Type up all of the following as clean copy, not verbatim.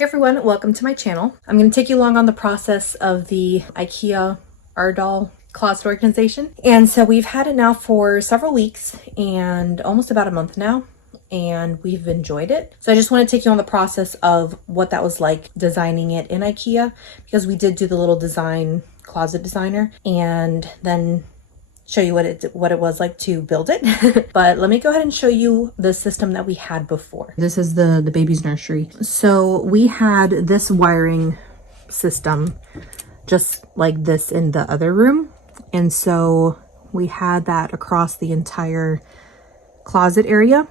Hey everyone, welcome to my channel. I'm going to take you along on the process of the IKEA AURDAL closet organization. And so we've had it now for several weeks and almost about a month now, and we've enjoyed it. So I just want to take you on the process of what that was like designing it in IKEA, because we did do the little design closet designer and then show you what it was like to build it. But let me go ahead and show you the system that we had before. This is the baby's nursery. So we had this wiring system just like this in the other room. And so we had that across the entire closet area.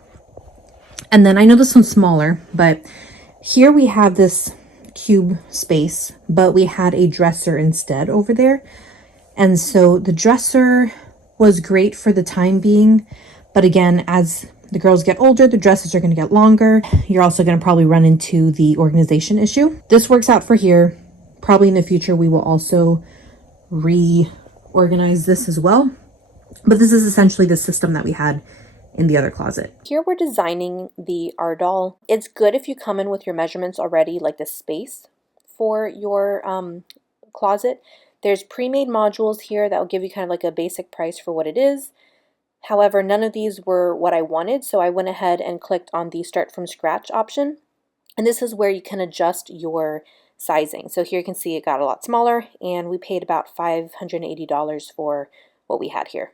And then I know this one's smaller, but here we have this cube space, but we had a dresser instead over there. And so the dresser was great for the time being, but again, as the girls get older, the dresses are going to get longer. You're also going to probably run into the organization issue. This works out for here. Probably in the future, we will also reorganize this as well. But this is essentially the system that we had in the other closet. Here we're designing the AURDAL. It's good if you come in with your measurements already, like the space for your closet. There's pre-made modules here that will give you kind of like a basic price for what it is. However, none of these were what I wanted, so I went ahead and clicked on the start from scratch option. And this is where you can adjust your sizing. So here you can see it got a lot smaller, and we paid about $580 for what we had here.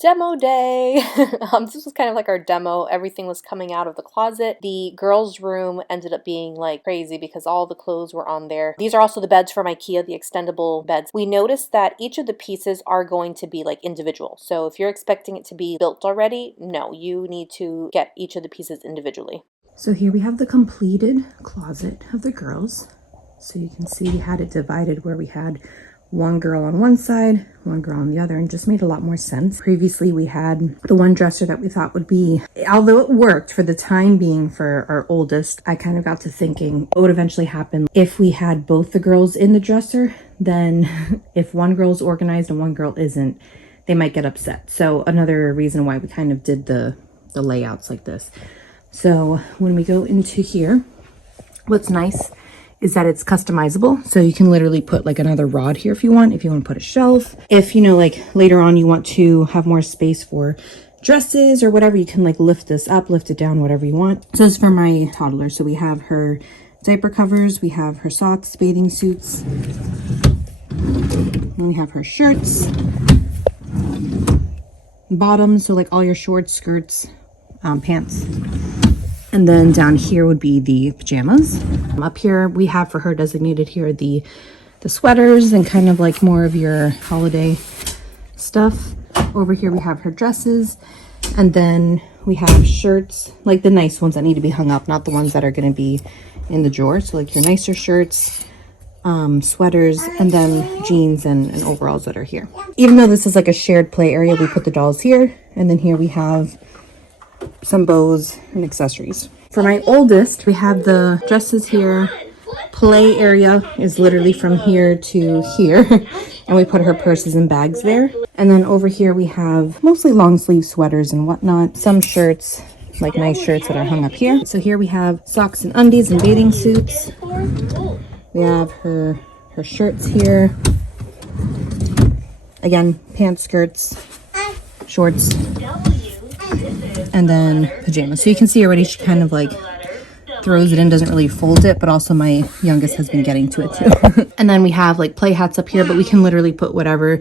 Demo day. This was kind of like our demo. Everything was coming out of the closet. The girls' room ended up being like crazy because all the clothes were on there. These are also the beds from IKEA, the extendable beds. We noticed that each of the pieces are going to be like individual. So if you're expecting it to be built already, no, you need to get each of the pieces individually. So here we have the completed closet of the girls. So you can see we had it divided where we had one girl on one side, one girl on the other, and just made a lot more sense. Previously, we had the one dresser that we thought would be, although it worked for the time being for our oldest, I kind of got to thinking what would eventually happen if we had both the girls in the dresser. Then if one girl's organized and one girl isn't, they might get upset. So another reason why we kind of did the layouts like this. So when we go into here, what's nice is that it's customizable. So you can literally put like another rod here if you want to put a shelf. If, you know, like later on you want to have more space for dresses or whatever, you can like lift this up, lift it down, whatever you want. So this is for my toddler. So we have her diaper covers, we have her socks, bathing suits, and we have her shirts, bottoms, so like all your shorts, skirts, pants. And then down here would be the pajamas. Up here we have for her designated here the sweaters and kind of like more of your holiday stuff. Over here we have her dresses, and then we have shirts, like the nice ones that need to be hung up, not the ones that are going to be in the drawer. So like your nicer shirts, sweaters, and then jeans and overalls that are here. Even though this is like a shared play area, we put the dolls here, and then here we have some bows and accessories. For my oldest, we have the dresses here. Play area is literally from here to here, and we put her purses and bags there. And then over here we have mostly long sleeve sweaters and whatnot, some shirts, like nice shirts that are hung up here. So here we have socks and undies and bathing suits. We have her shirts here, again, pants, skirts, shorts, and then pajamas. So you can see already she kind of like throws it in, doesn't really fold it, but also my youngest has been getting to it too. And then we have like play hats up here, but we can literally put whatever.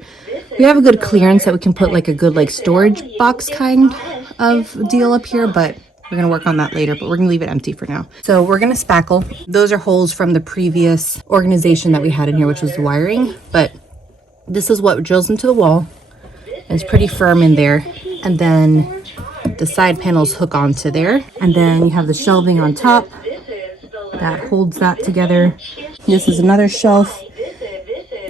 We have a good clearance that we can put like a good like storage box kind of deal up here, but we're going to work on that later, but we're going to leave it empty for now. So we're going to spackle. Those are holes from the previous organization that we had in here, which was the wiring, but this is what drills into the wall. And it's pretty firm in there. And then the side panels hook onto there, and then you have the shelving on top that holds that together. This is another shelf,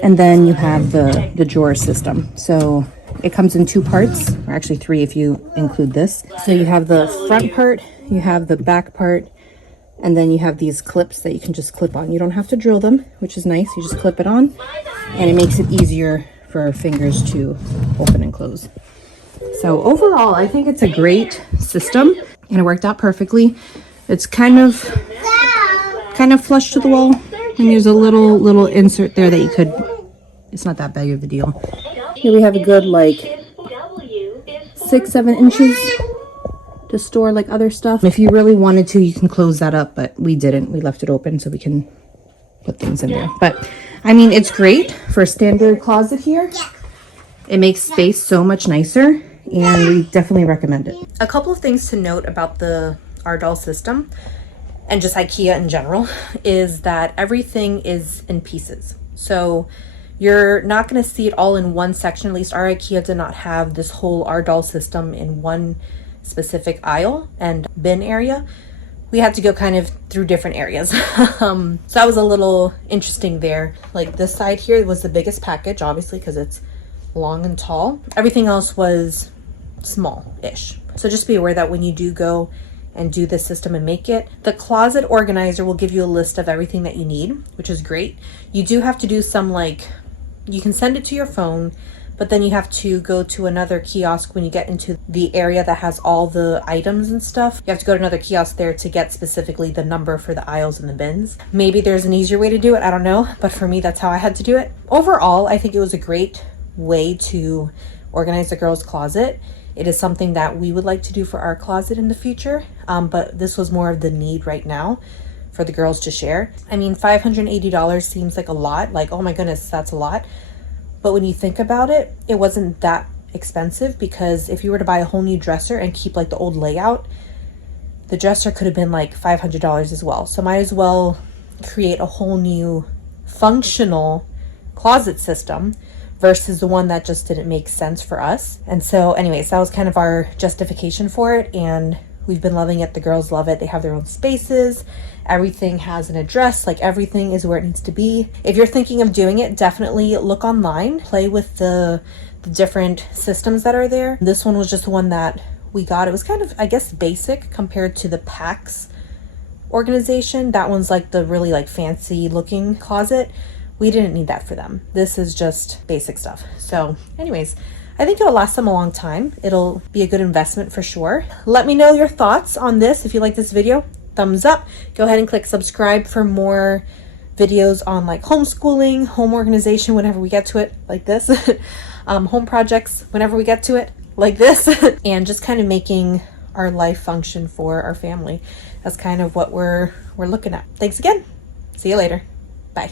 and then you have the drawer system. So it comes in two parts, or actually three if you include this. So you have the front part, you have the back part, and then you have these clips that you can just clip on. You don't have to drill them, which is nice. You just clip it on, and it makes it easier for our fingers to open and close. So overall, I think it's a great system. and it worked out perfectly. It's kind of flush to the wall, and there's a little insert there that you could, it's not that big of a deal. Here we have a good like 6-7 inches to store like other stuff. If you really wanted to, you can close that up, but we didn't. We left it open so we can put things in there. But I mean, it's great for a standard closet here. It makes space so much nicer, and we definitely recommend it. A couple of things to note about the AURDAL system and just IKEA in general is that everything is in pieces. So you're not going to see it all in one section. At least our IKEA did not have this whole AURDAL system in one specific aisle and bin area. We had to go kind of through different areas. So that was a little interesting there. Like this side here was the biggest package, obviously, because it's long and tall. Everything else was small-ish. So just be aware that when you do go and do this system and make it, the closet organizer will give you a list of everything that you need, which is great. You do have to do some, like, you can send it to your phone, but then you have to go to another kiosk when you get into the area that has all the items and stuff. You have to go to another kiosk there to get specifically the number for the aisles and the bins. Maybe there's an easier way to do it, I don't know, but for me, that's how I had to do it. Overall, I think it was a great way to organize a girl's closet. It is something that we would like to do for our closet in the future, but this was more of the need right now for the girls to share. I mean, $580 seems like a lot, like, oh my goodness, that's a lot. But when you think about it, it wasn't that expensive, because if you were to buy a whole new dresser and keep like the old layout, the dresser could have been like $500 as well. So might as well create a whole new functional closet system versus the one that just didn't make sense for us. And so anyways, that was kind of our justification for it, and we've been loving it. The girls love it. They have their own spaces. Everything has an address, like everything is where it needs to be. If you're thinking of doing it, definitely look online, play with the different systems that are there. This one was just the one that we got. It was kind of, I guess, basic compared to the PAX organization. That one's like the really like fancy looking closet. We didn't need that for them. This is just basic stuff. So anyways, I think it'll last them a long time. It'll be a good investment for sure. Let me know your thoughts on this. If you like this video, thumbs up. Go ahead and click subscribe for more videos on like homeschooling, home organization whenever we get to it, like this. Home projects whenever we get to it, like this. And just kind of making our life function for our family. That's kind of what we're looking at. Thanks again. See you later. Bye.